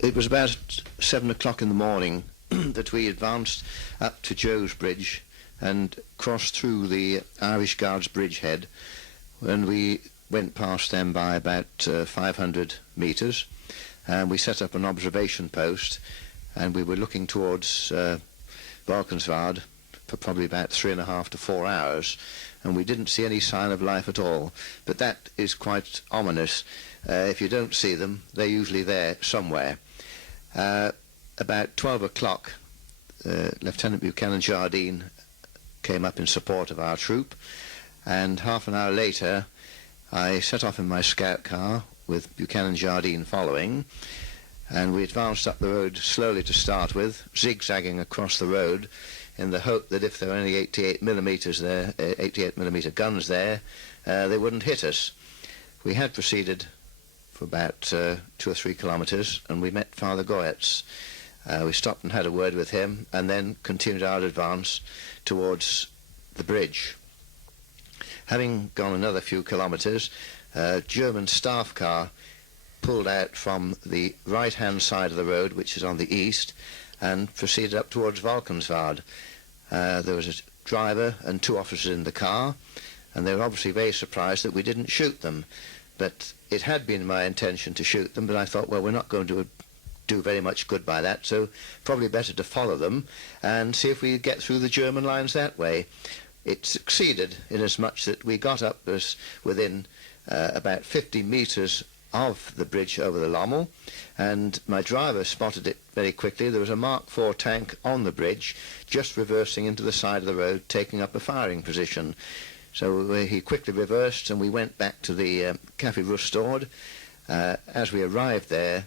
It was about 7 o'clock in the morning that we advanced up to Joe's Bridge and crossed through the Irish Guards bridgehead, when we went past them by about 500 metres, and we set up an observation post, and we were looking towards Valkenswaard for probably about 3.5 to 4 hours, and we didn't see any sign of life at all. But that is quite ominous. If you don't see them, they're usually there somewhere. About 12 o'clock, Lieutenant Buchanan Jardine came up in support of our troop, and half an hour later I set off in my scout car with Buchanan Jardine following, and we advanced up the road slowly to start with, zigzagging across the road in the hope that if there were any 88mm there, 88mm guns there, they wouldn't hit us. We had proceeded for about 2 or 3 kilometres, and we met Father Goetz. We stopped and had a word with him, and then continued our advance towards the bridge. Having gone another few kilometres, a German staff car pulled out from the right-hand side of the road, which is on the east, and proceeded up towards Valkenswaard. There was a driver and 2 officers in the car, and they were obviously very surprised that we didn't shoot them. But it had been my intention to shoot them, but I thought, well, we're not going to do very much good by that, so probably better to follow them and see if we get through the German lines that way. It succeeded, inasmuch that we got up as within about 50 metres of the bridge over the Lommel, and my driver spotted it very quickly. There was a Mark IV tank on the bridge, just reversing into the side of the road, taking up a firing position. So he quickly reversed, and we went back to the Café Rustord. As we arrived there,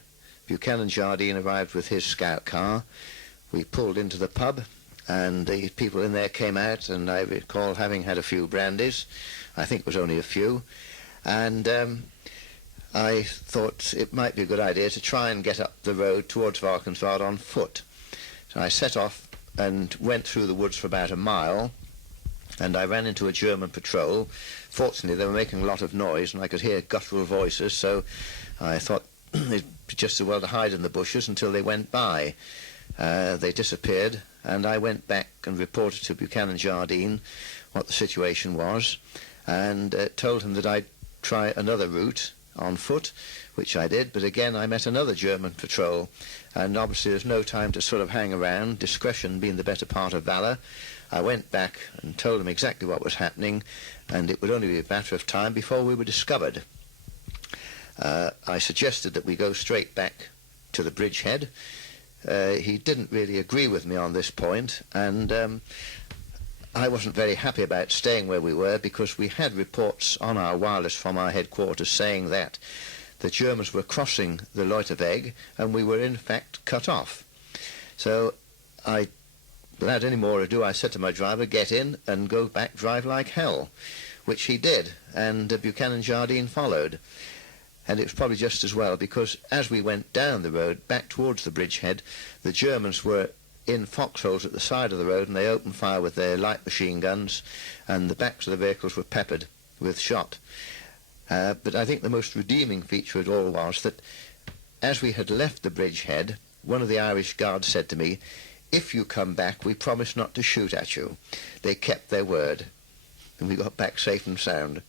Buchanan Jardine arrived with his scout car. We pulled into the pub, and the people in there came out, and I recall having had a few brandies. I think it was only a few. And I thought it might be a good idea to try and get up the road towards Valkenswaard on foot. So I set off and went through the woods for about a mile, and I ran into a German patrol. Fortunately, they were making a lot of noise, and I could hear guttural voices, so I thought it'd be just as well to hide in the bushes until they went by. They disappeared, and I went back and reported to Buchanan Jardine what the situation was, and told him that I'd try another route on foot, which I did, but again I met another German patrol, and obviously there's no time to sort of hang around, discretion being the better part of valour. I went back and told them exactly what was happening, and it would only be a matter of time before we were discovered. I suggested that we go straight back to the bridgehead. He didn't really agree with me on this point, and I wasn't very happy about staying where we were, because we had reports on our wireless from our headquarters saying that the Germans were crossing the Leuterweg, and we were in fact cut off. So without any more ado, I said to my driver, get in and go back, drive like hell, which he did, and Buchanan Jardine followed. And it was probably just as well, because as we went down the road back towards the bridgehead, the Germans were in foxholes at the side of the road, and they opened fire with their light machine guns, and the backs of the vehicles were peppered with shot. But I think the most redeeming feature of it all was that as we had left the bridgehead, one of the Irish guards said to me, "If you come back, we promise not to shoot at you." They kept their word, and we got back safe and sound.